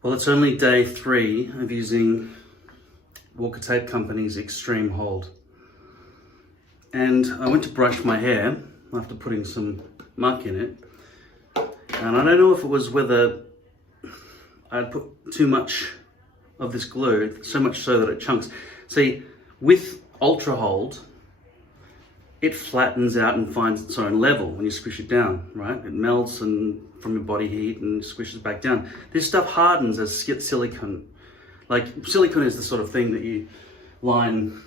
Well, it's only day 3 of using Walker Tape Company's Extreme Hold. And I went to brush my hair after putting some muck in it. And I don't know if it was whether I'd put too much of this glue, so much so that it chunks. See, with Ultra Hold, it flattens out and finds its own level when you squish it down, right? It melts and from your body heat and squishes back down. This stuff hardens as silicone. Like, silicone is the sort of thing that you line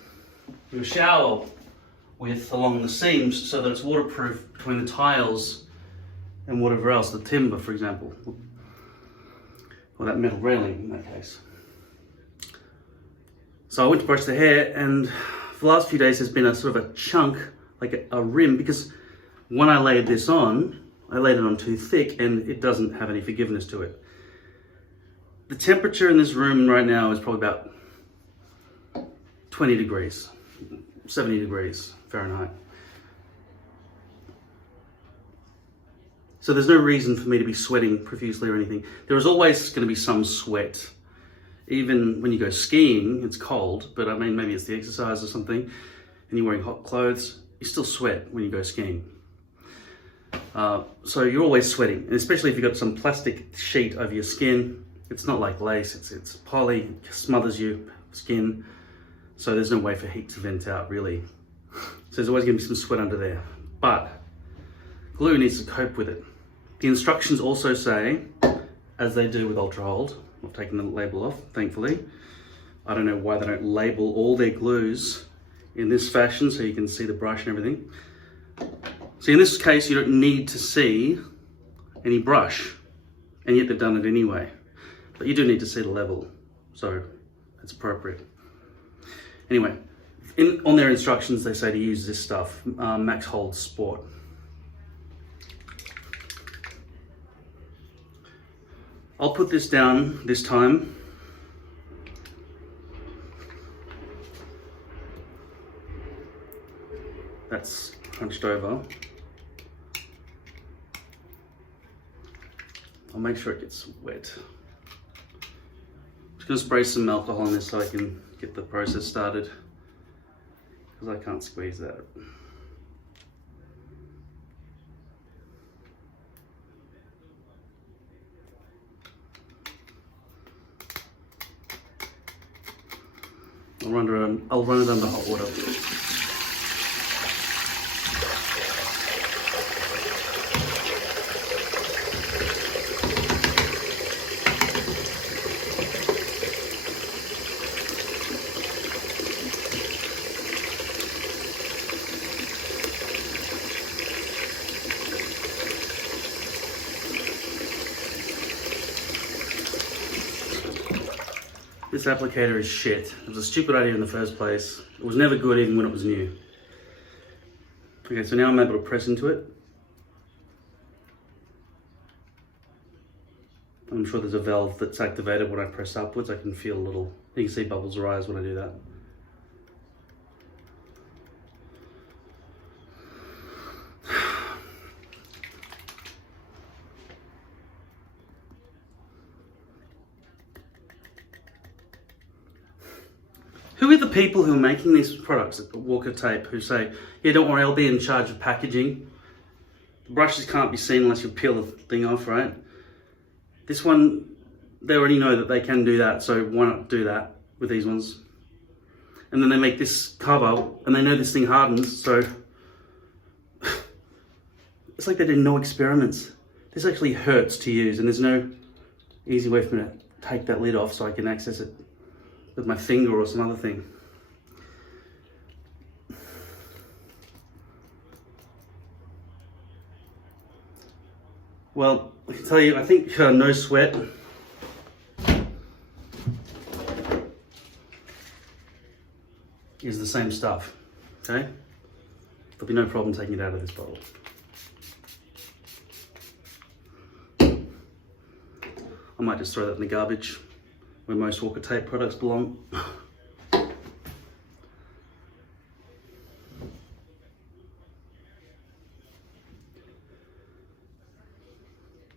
your shower with along the seams so that it's waterproof between the tiles and whatever else, the timber, for example, or that metal railing in that case. So I went to brush the hair, and for the last few days there's been a sort of a chunk, like a rim, because when I laid this on, I laid it on too thick and it doesn't have any forgiveness to it. The temperature in this room right now is probably about 20 degrees, 70 degrees Fahrenheit. So there's no reason for me to be sweating profusely or anything. There is always going to be some sweat. Even when you go skiing, it's cold, but I mean, maybe it's the exercise or something, and you're wearing hot clothes, you still sweat when you go skiing. So you're always sweating, and especially if you've got some plastic sheet over your skin. It's not like lace, it's poly, it smothers your skin, so there's no way for heat to vent out, really. So there's always going to be some sweat under there, but glue needs to cope with it. The instructions also say, as they do with Ultra Hold, I've taken the label off, thankfully. I don't know why they don't label all their glues in this fashion so you can see the brush and everything. So in this case, you don't need to see any brush, and yet they've done it anyway. But you do need to see the level, so it's appropriate. Anyway, on their instructions, they say to use this stuff, Max Hold Sport. I'll put this down this time. That's hunched over. I'll make sure it gets wet. I'm just going to spray some alcohol on this so I can get the process started, because I can't squeeze that. I'll run it under hot water. This applicator is shit. It was a stupid idea in the first place. It was never good even when it was new. Okay, so now I'm able to press into it. I'm sure there's a valve that's activated when I press upwards. I can feel a little, you can see bubbles rise when I do that. Who are the people who are making these products at Walker Tape who say, yeah, don't worry, I'll be in charge of packaging. The brushes can't be seen unless you peel the thing off, right? This one, they already know that they can do that, so why not do that with these ones? And then they make this cover, and they know this thing hardens, so it's like they did no experiments. This actually hurts to use, and there's no easy way for me to take that lid off so I can access it with my finger or some other thing. Well, I can tell you, I think no sweat is the same stuff, okay? There'll be no problem taking it out of this bottle. I might just throw that in the garbage, where most Walker Tape products belong.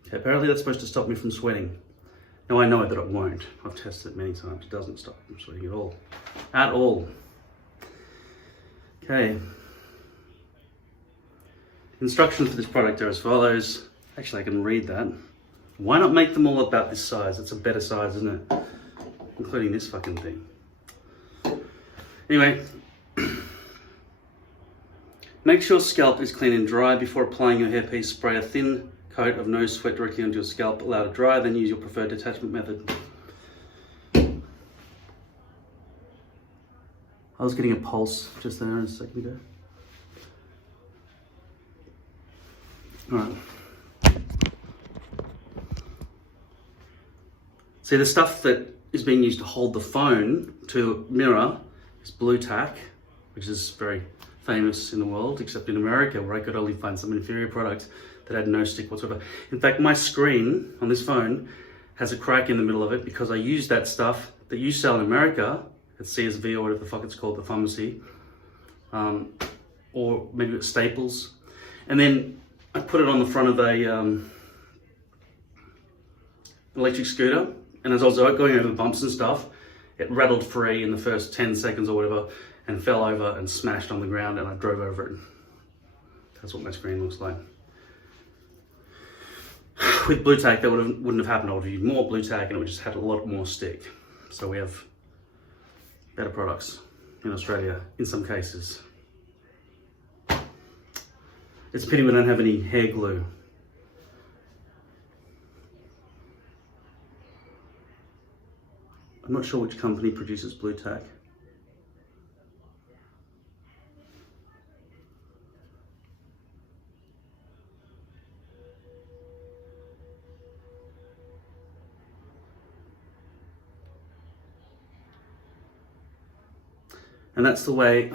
Okay, apparently that's supposed to stop me from sweating. Now I know that it won't. I've tested it many times. It doesn't stop from sweating at all. At all. Okay. Instructions for this product are as follows. Actually, I can read that. Why not make them all about this size? It's a better size, isn't it? Including this fucking thing. Anyway. Make sure scalp is clean and dry. Before applying your hairpiece, spray a thin coat of no sweat directly onto your scalp. Allow it to dry, then use your preferred detachment method. I was getting a pulse just there a second ago. Alright. See, the stuff that is being used to hold the phone to mirror is blue tack, which is very famous in the world, except in America, where I could only find some inferior products that had no stick whatsoever. In fact, my screen on this phone has a crack in the middle of it because I used that stuff that you sell in America at CSV or whatever the fuck it's called, the pharmacy, or maybe it's Staples. And then I put it on the front of a electric scooter, and as I was going over the bumps and stuff, it rattled free in the first 10 seconds or whatever, and fell over and smashed on the ground, and I drove over it. That's what my screen looks like. With blue tack, that wouldn't have happened. I would have used more blue tack and it would just had a lot more stick. So we have better products in Australia in some cases. It's a pity we don't have any hair glue. I'm not sure which company produces blue tack. And that's the way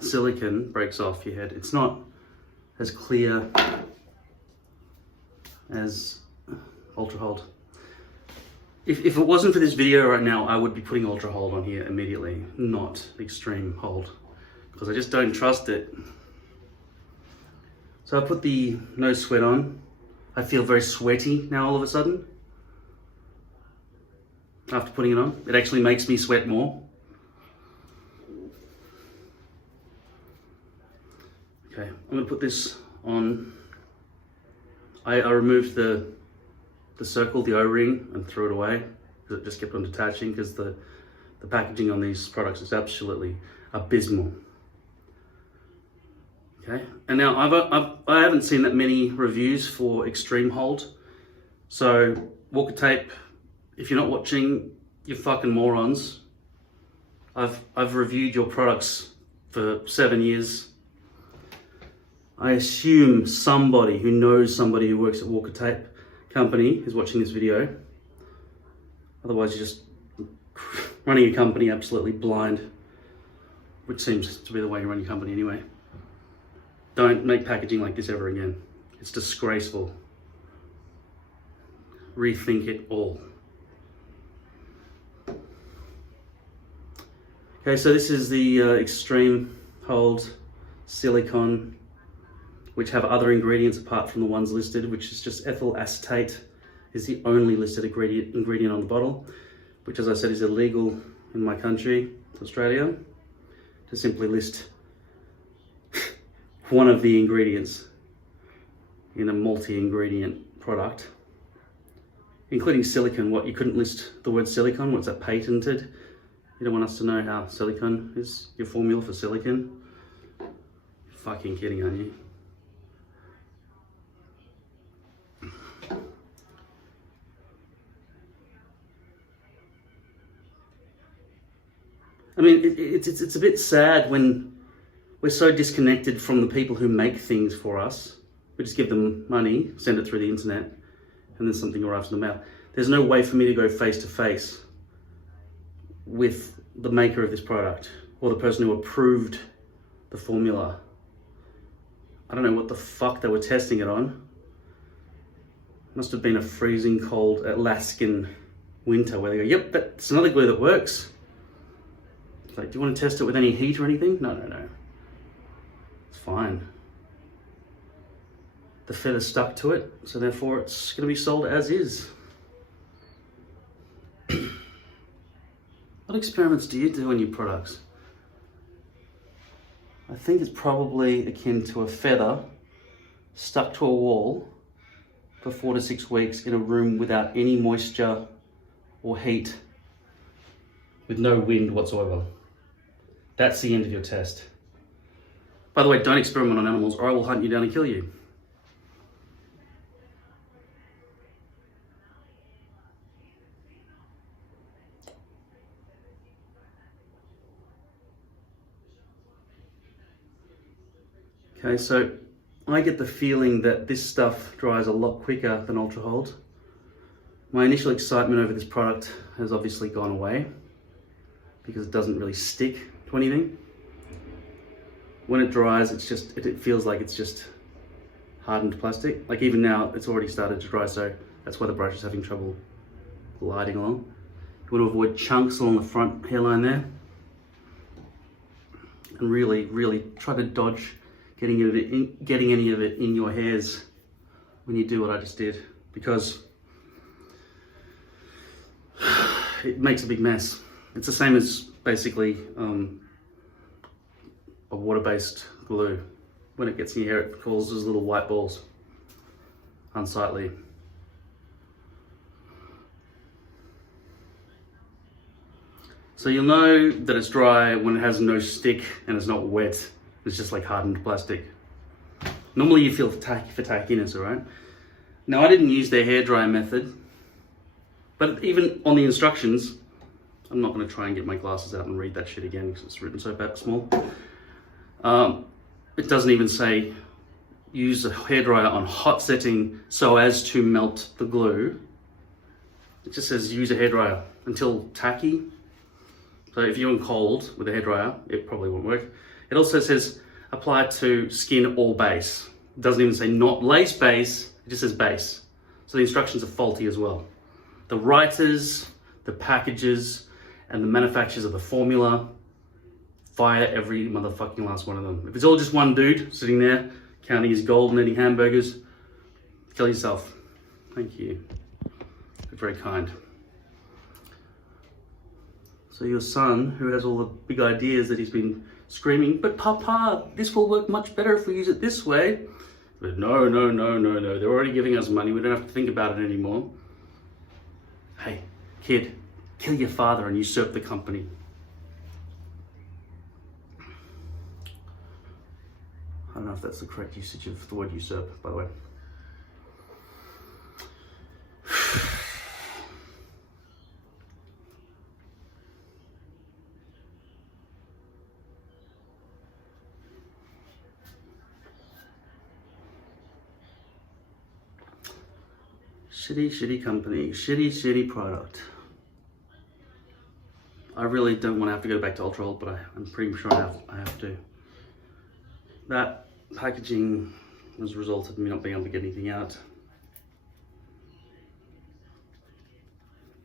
silicone breaks off your head. It's not as clear as Ultra Hold. If it wasn't for this video right now, I would be putting Ultra Hold on here immediately, not Extreme Hold, because I just don't trust it. So I put the no sweat on. I feel very sweaty now all of a sudden. After putting it on, it actually makes me sweat more. Okay, I'm gonna put this on. I removed the circle, the O-ring, and threw it away because it just kept on detaching, because the packaging on these products is absolutely abysmal. Okay, and now I haven't seen that many reviews for Extreme Hold. So Walker Tape, if you're not watching, you're fucking morons. I've reviewed your products for 7 years. I assume somebody who knows somebody who works at Walker Tape Company is watching this video. Otherwise, you're just running a company absolutely blind, which seems to be the way you run your company anyway. Don't make packaging like this ever again. It's disgraceful. Rethink it all. Okay, so this is the Extreme Hold silicone, which have other ingredients apart from the ones listed, which is just ethyl acetate is the only listed ingredient on the bottle, which, as I said, is illegal in my country, Australia, to simply list one of the ingredients in a multi-ingredient product, including silicone. What, you couldn't list the word silicone? What's that, patented? You don't want us to know how silicone is, your formula for silicone? You're fucking kidding, aren't you? I mean, it's a bit sad when we're so disconnected from the people who make things for us. We just give them money, send it through the internet, and then something arrives in the mail. There's no way for me to go face to face with the maker of this product or the person who approved the formula. I don't know what the fuck they were testing it on. Must have been a freezing cold Alaskan winter where they go, yep, that's another glue that works. It's like, do you want to test it with any heat or anything? No. It's fine. the feather stuck to it, so therefore it's going to be sold as is. What experiments do you do on your products? I think it's probably akin to a feather stuck to a wall for 4 to 6 weeks in a room without any moisture or heat, with no wind whatsoever. That's the end of your test. By the way, don't experiment on animals or I will hunt you down and kill you. Okay, so I get the feeling that this stuff dries a lot quicker than Ultra Hold. My initial excitement over this product has obviously gone away because it doesn't really stick to anything. When it dries, it feels like it's just hardened plastic. Like even now, it's already started to dry, so that's why the brush is having trouble gliding along. You want to avoid chunks along the front hairline there. And really, really try to dodge getting any of it in your hairs when you do what I just did, because it makes a big mess. It's the same as basically a water-based glue. When it gets in your hair, it causes little white balls. Unsightly. So you'll know that it's dry when it has no stick and it's not wet. It's just like hardened plastic. Normally you feel for tackiness, all right? Now I didn't use their hairdryer method, but even on the instructions, I'm not gonna try and get my glasses out and read that shit again because it's written so small. It doesn't even say use a hairdryer on hot setting so as to melt the glue. It just says use a hairdryer until tacky. So if you're on cold with a hairdryer, it probably won't work. It also says apply to skin or base. It doesn't even say not lace base, it just says base. So the instructions are faulty as well. The writers, the packages, and the manufacturers of the formula, fire every motherfucking last one of them. If it's all just one dude sitting there counting his gold and eating hamburgers, kill yourself. Thank you. You're very kind. So your son, who has all the big ideas that he's been screaming, but Papa, this will work much better if we use it this way. But no, they're already giving us money. We don't have to think about it anymore. Hey, kid, kill your father and usurp the company. I don't know if that's the correct usage of the word usurp, by the way. Shitty company, shitty product. I really don't want to have to go back to Ultra Hold, but I'm pretty sure I have to. That packaging has resulted in me not being able to get anything out.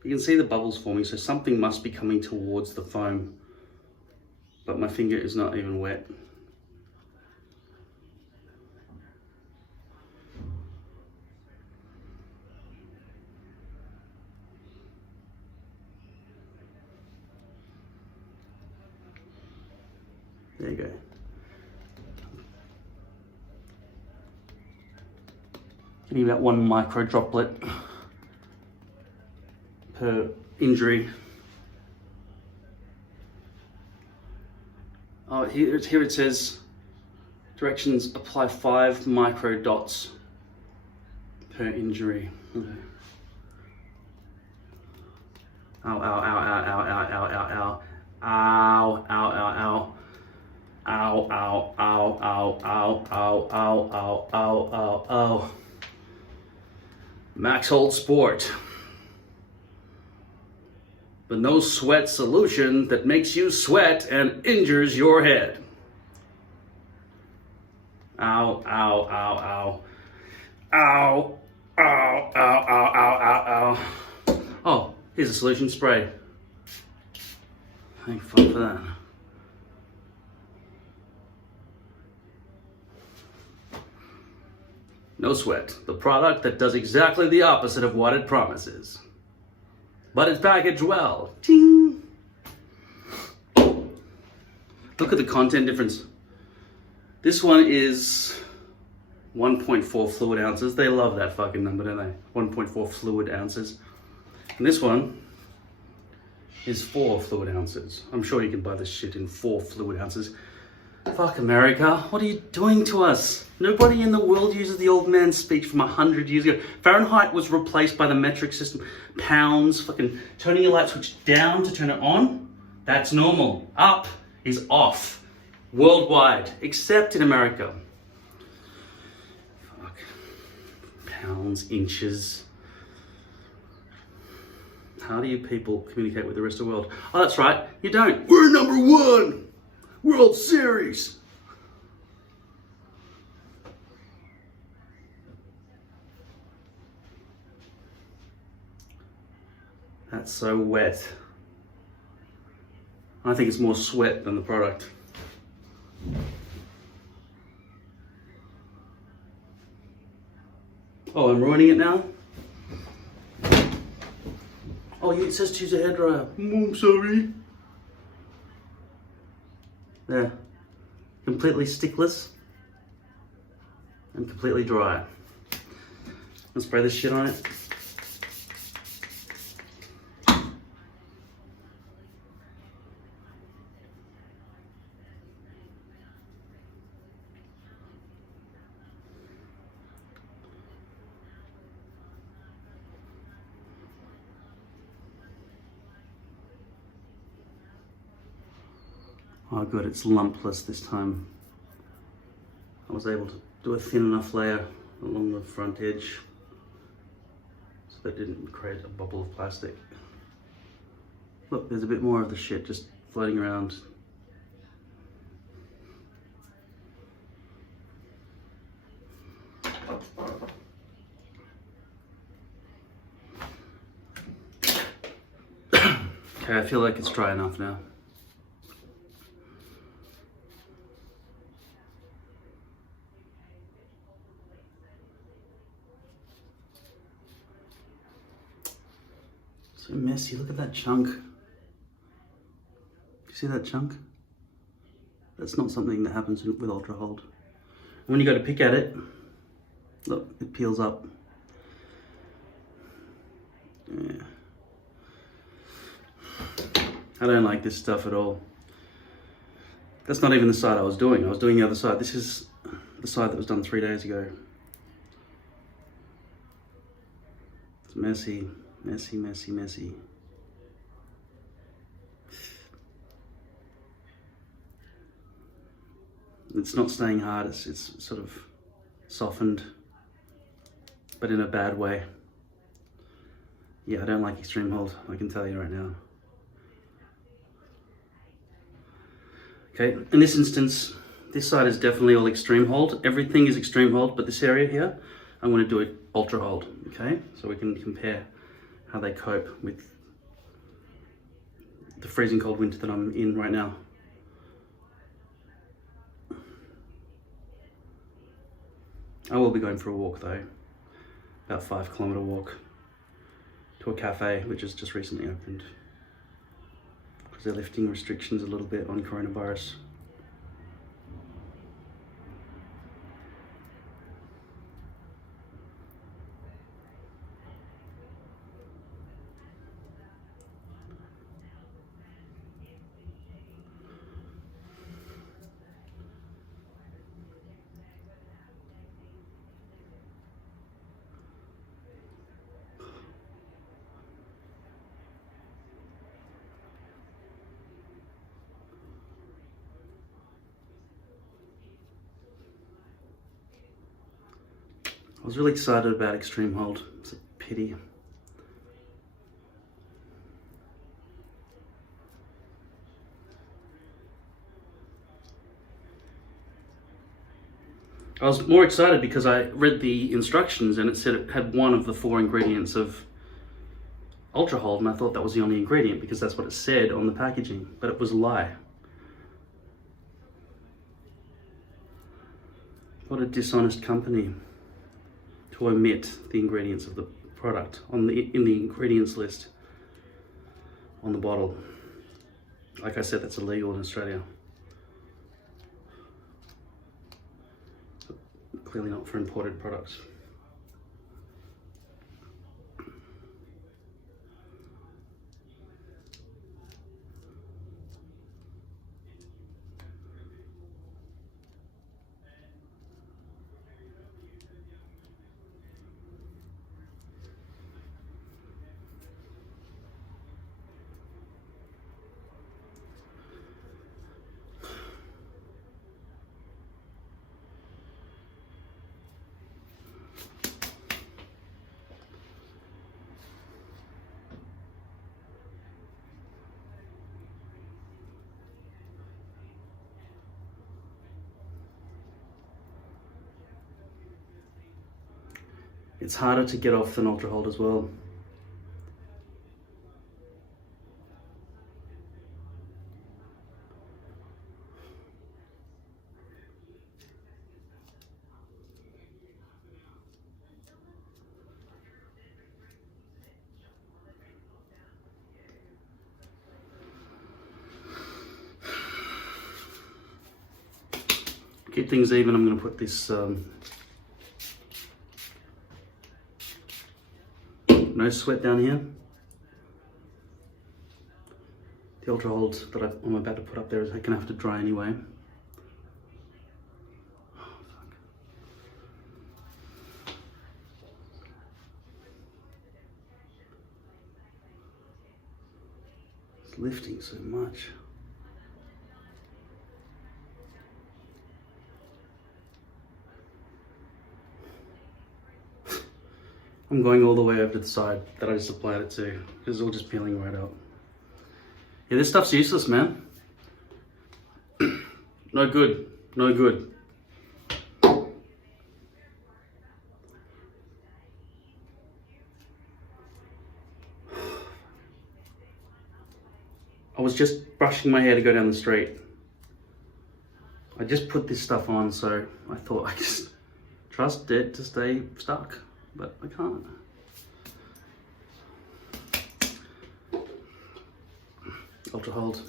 You can see the bubbles forming, so something must be coming towards the foam, but my finger is not even wet. There you go. Getting about 1 micro droplet per injury. Oh, here it says directions: apply 5 micro dots per injury. Okay. Ow, ow, ow, ow, ow, ow, ow, ow, ow, ow, ow, ow. Ow, ow, ow, ow, ow, ow, ow, ow, ow, ow, ow. Max Hold Sport. The no sweat solution that makes you sweat and injures your head. Ow, ow, ow, ow. Ow, ow, ow, ow, ow, ow, ow. Oh, here's a solution spray. Thank fuck for that. No sweat. The product that does exactly the opposite of what it promises. But it's packaged well. Ting! Look at the content difference. This one is 1.4 fluid ounces. They love that fucking number, don't they? 1.4 fluid ounces. And this one is 4 fluid ounces. I'm sure you can buy this shit in 4 fluid ounces. Fuck America, what are you doing to us? Nobody in the world uses the old man speech from 100 years ago. Fahrenheit was replaced by the metric system. Pounds, fucking turning your light switch down to turn it on, that's normal. Up is off. Worldwide, except in America. Fuck. Pounds, inches. How do you people communicate with the rest of the world? Oh, that's right, you don't. We're number 1! World Series! That's so wet. I think it's more sweat than the product. Oh, I'm ruining it now? Oh, it says choose a hairdryer. I'm sorry. There. Completely stickless and completely dry. Let's spray this shit on it. Oh good, it's lumpless this time. I was able to do a thin enough layer along the front edge so that it didn't create a bubble of plastic. Look, there's a bit more of the shit just floating around. Okay, I feel like it's dry enough now. So messy, look at that chunk. You see that chunk? That's not something that happens with Ultra Hold. When you go to pick at it, look, it peels up. Yeah. I don't like this stuff at all. That's not even the side I was doing. I was doing the other side. This is the side that was done 3 days ago. It's messy. Messy, messy, messy. It's not staying hard, it's sort of softened, but in a bad way. Yeah, I don't like extreme hold, I can tell you right now. Okay, in this instance, this side is definitely all extreme hold. Everything is extreme hold, but this area here, I'm going to do it ultra hold, okay? So we can compare how they cope with the freezing cold winter that I'm in right now. I will be going for a walk though, about 5 kilometer walk to a cafe which has just recently opened because they're lifting restrictions a little bit on coronavirus. I was really excited about extreme hold. It's a pity. I was more excited because I read the instructions and it said it had one of the 4 ingredients of Ultra Hold, and I thought that was the only ingredient because that's what it said on the packaging, but it was a lie. What a dishonest company. to omit the ingredients of the product in the ingredients list on the bottle. Like I said, that's illegal in Australia. Clearly not for imported products. It's harder to get off than Ultra Hold as well. Keep things even, I'm going to put this no sweat down here. The Ultra Hold that I'm about to put up there is going to have to dry anyway. It's lifting so much. I'm going all the way over to the side that I just applied it to, because it's all just peeling right out. Yeah, this stuff's useless, man. No good, no good. I was just brushing my hair to go down the street. I just put this stuff on, so I thought I just trust it to stay stuck. But I can't. Ultra Hold.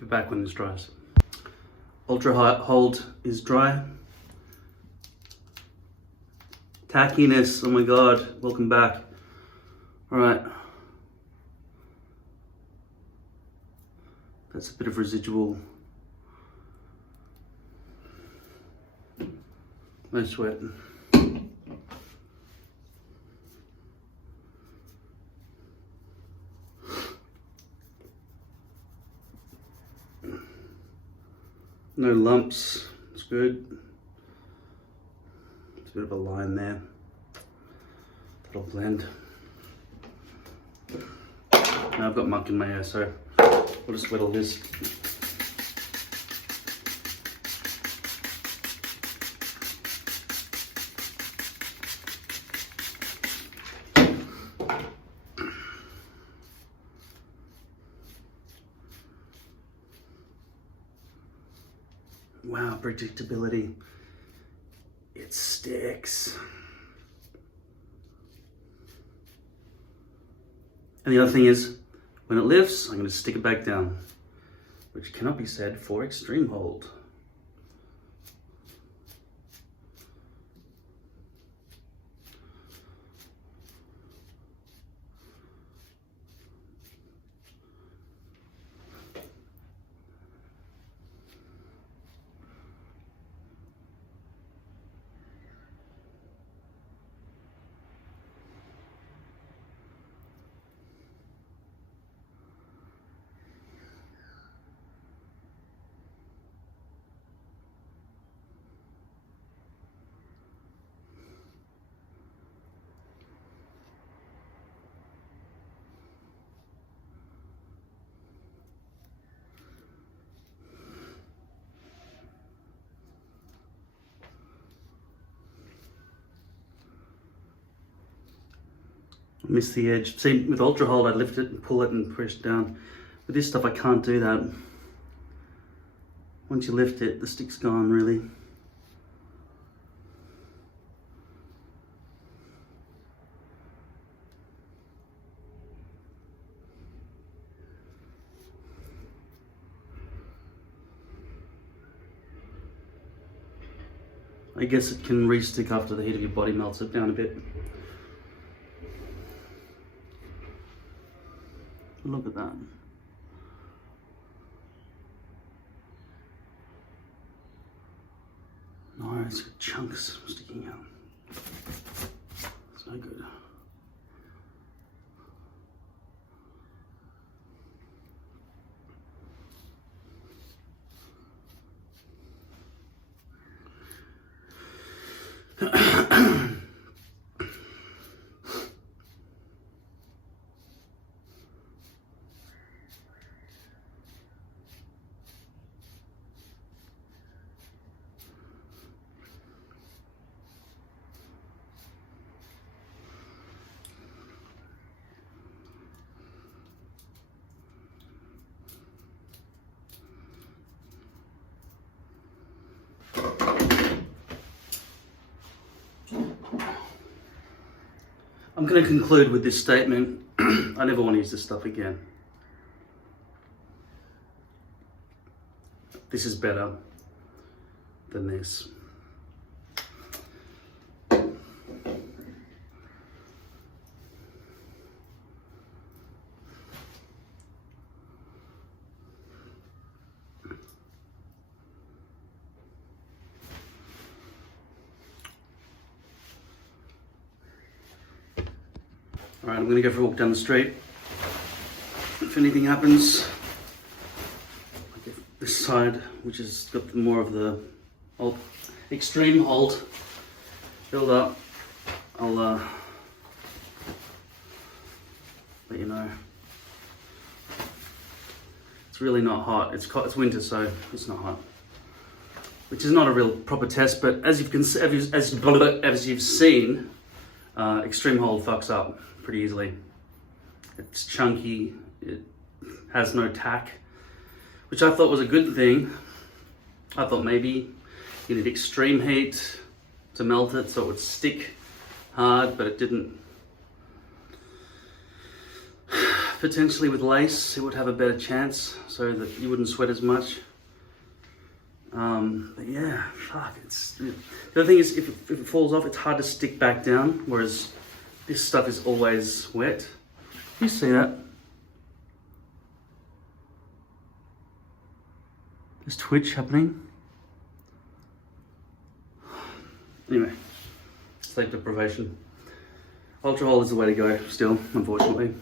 Be back when this dries. Ultra Hold is dry. Tackiness, oh my god, welcome back. Alright. That's a bit of residual. No sweat. No lumps, it's good. There's a bit of a line there. That'll blend. Now I've got muck in my hair, so We'll just whittle this. Wow, predictability. It sticks. And the other thing is, when it lifts, I'm going to stick it back down, which cannot be said for extreme hold. Miss the edge. See, with Ultra Hold, I lift it and pull it and push down. With this stuff, I can't do that. Once you lift it, the stick's gone, really. I guess it can re-stick after the heat of your body melts it down a bit. Look at that. No, it's got chunks sticking out. It's no good. I'm going to conclude with this statement. I never want to use this stuff again. This is better than this. All right, I'm going to go for a walk down the street. If anything happens, this side, which has got more of the old extreme hold build up, I'll let you know. It's really not hot. It's winter, so it's not hot. Which is not a real proper test, but as you've seen, extreme hold fucks up pretty easily. It's chunky, it has no tack, which I thought was a good thing. I thought maybe you need extreme heat to melt it so it would stick hard, but it didn't. Potentially with lace, it would have a better chance so that you wouldn't sweat as much. But yeah, fuck, the other thing is if it falls off, it's hard to stick back down, whereas this stuff is always wet. You see that? There's twitch happening. Anyway, sleep deprivation. Ultra Hold is the way to go still, unfortunately.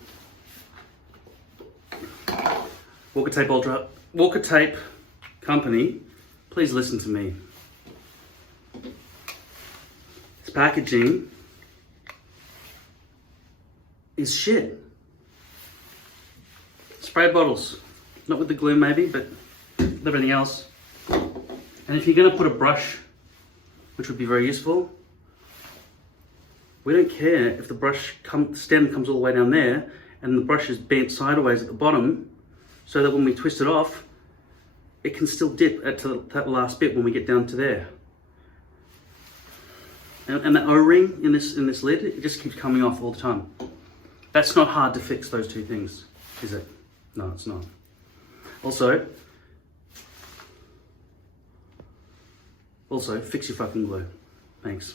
Walker Tape Company, please listen to me. This packaging is shit. Spray bottles, Not with the glue maybe, but with everything else. And if you're going to put a brush, which would be very useful, we don't care if the brush stem comes all the way down there and the brush is bent sideways at the bottom, so that when we twist it off, it can still dip to that last bit when we get down to there. And the O-ring in this lid, it just keeps coming off all the time. That's not hard to fix, those two things, is it? No, it's not. Also, fix your fucking glue. Thanks.